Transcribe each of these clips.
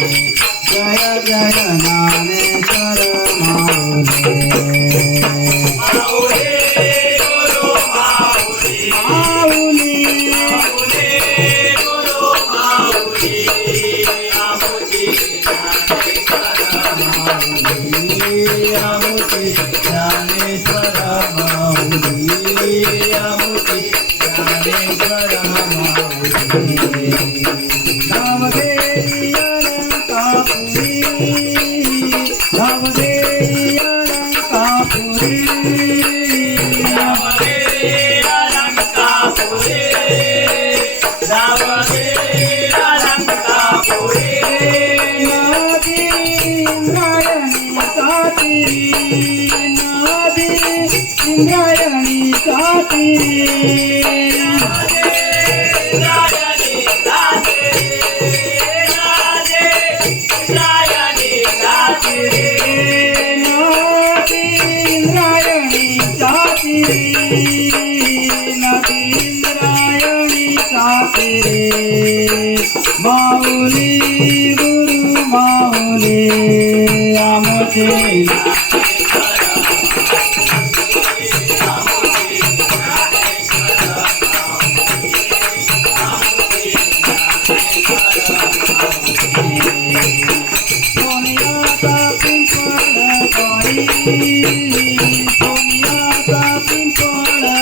जय जय ज्ञानेश्वर माऊली माऊली गुरु माऊली माऊली गुरु माऊली आमची आमुची ज्ञानेश्वर माऊली आमुची ज्ञानेश्वर माऊली नामदेवी अलंकापुरी नामदेवी अलंकापुरी इंद्रायणी माऊली गुरु माऊली आमचे सोनियाचा पिंपळवाडी सोनियाचा पिंपळवाडी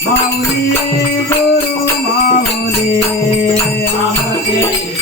माऊली गुरु माऊली आमचे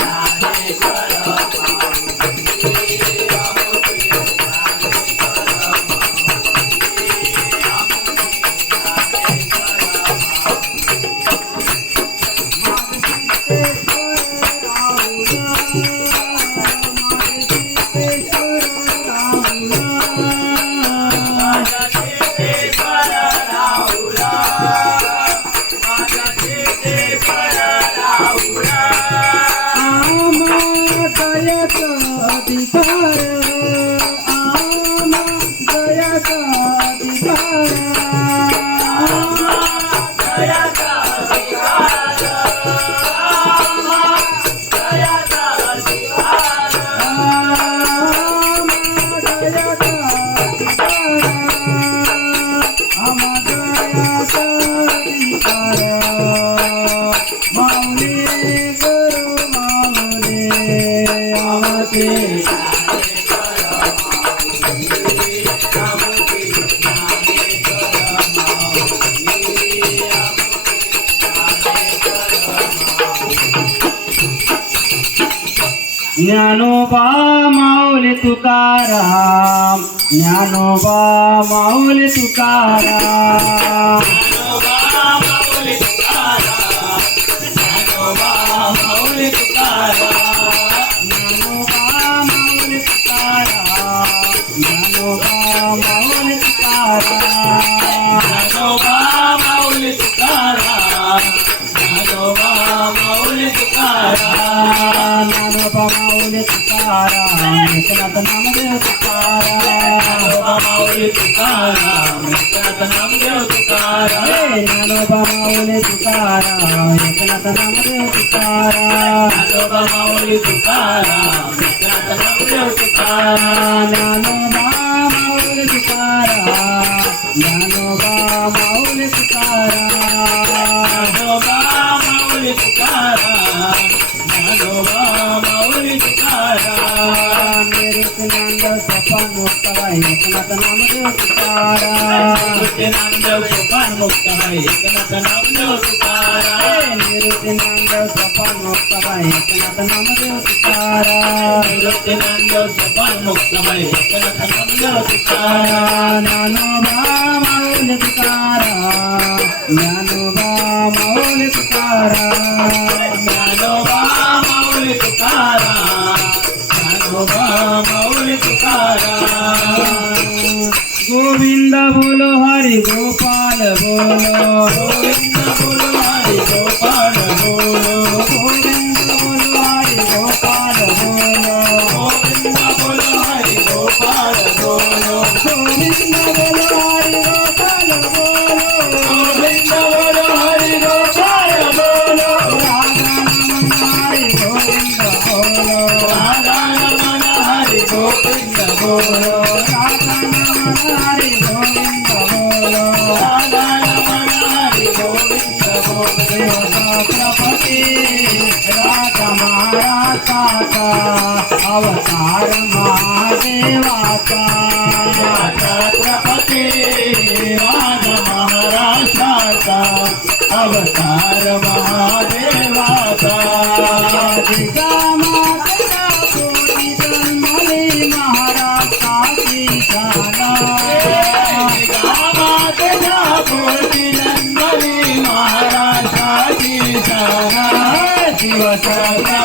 ज्ञानोबा माऊली तुकाराम ज्ञानोबा माऊली तुकाराम ज्ञानोबा माऊली तुकाराम ज्ञानोबा माऊली तुकाराम ज्ञानोबा माऊली तुकाराम ज्ञानोबा माऊली तुकाराम ज्ञानोबा माऊली तुकाराम ज्ञानोबा माऊली तुकाराम ज्ञानोबा माऊली तुकाराम एकनाथ नामदेव तुकाराम माऊली तुकाराम एकनाथ नामदेव तुकाराम ज्ञानोबा माऊली तुकाराम एकनाथ नामदेव तुकाराम ज्ञानोबा माऊली तुकाराम एकनाथ नामदेव तुकाराम ज्ञानोबा माऊली तुकाराम ज्ञानोबा माऊली तुकाराम ज्ञानोबा माऊली तुकाराम ज्ञानोबा माऊली तुकाराम निरुक्तानंद सोपान मुक्ताबाई एकनाथ नामदेव तुकाराम निवृत्तीनंद सोपान मुक्ताबाई एकनाथ नामदेव तुकाराम निरुक्तानंद सोपान मुक्ताबाई एकनाथ नामदेव तुकाराम निवृत्तीनंद सोपान मुक्ताबाई एकनाथ नामदेव तुकाराम ज्ञानोबा माऊली तुकाराम ज्ञानोबा माऊली तुकाराम गोपाल बोलो गोविंद बोलो हरी गोपाल बोलो गोविंद बोलो हरि गोपाल बोलो गोविंद बोलो हरी गोपाल बोलो गोविंद बोलो हरि गोपाल बोलो गोविंद बोलो हरी गोपाल बोलो राधा नमन हरि गोविंद बोलो राधा नमन हरी गोविंद बोलो राधा नमन हरि गोविंद बोलो राधा नमन हरी गोविंद बोलो छत्रपती राजा महाराजाचा अवतार महादेवाचा छत्रपती राजा महाराष्ट्राचा अवतार महादेवाचा जिजामातेला कोटी जन्मले महाराष्ट्राची शाना गावातल्या पोटी जन्मली महाराष्ट्राची शाना शिवशंकर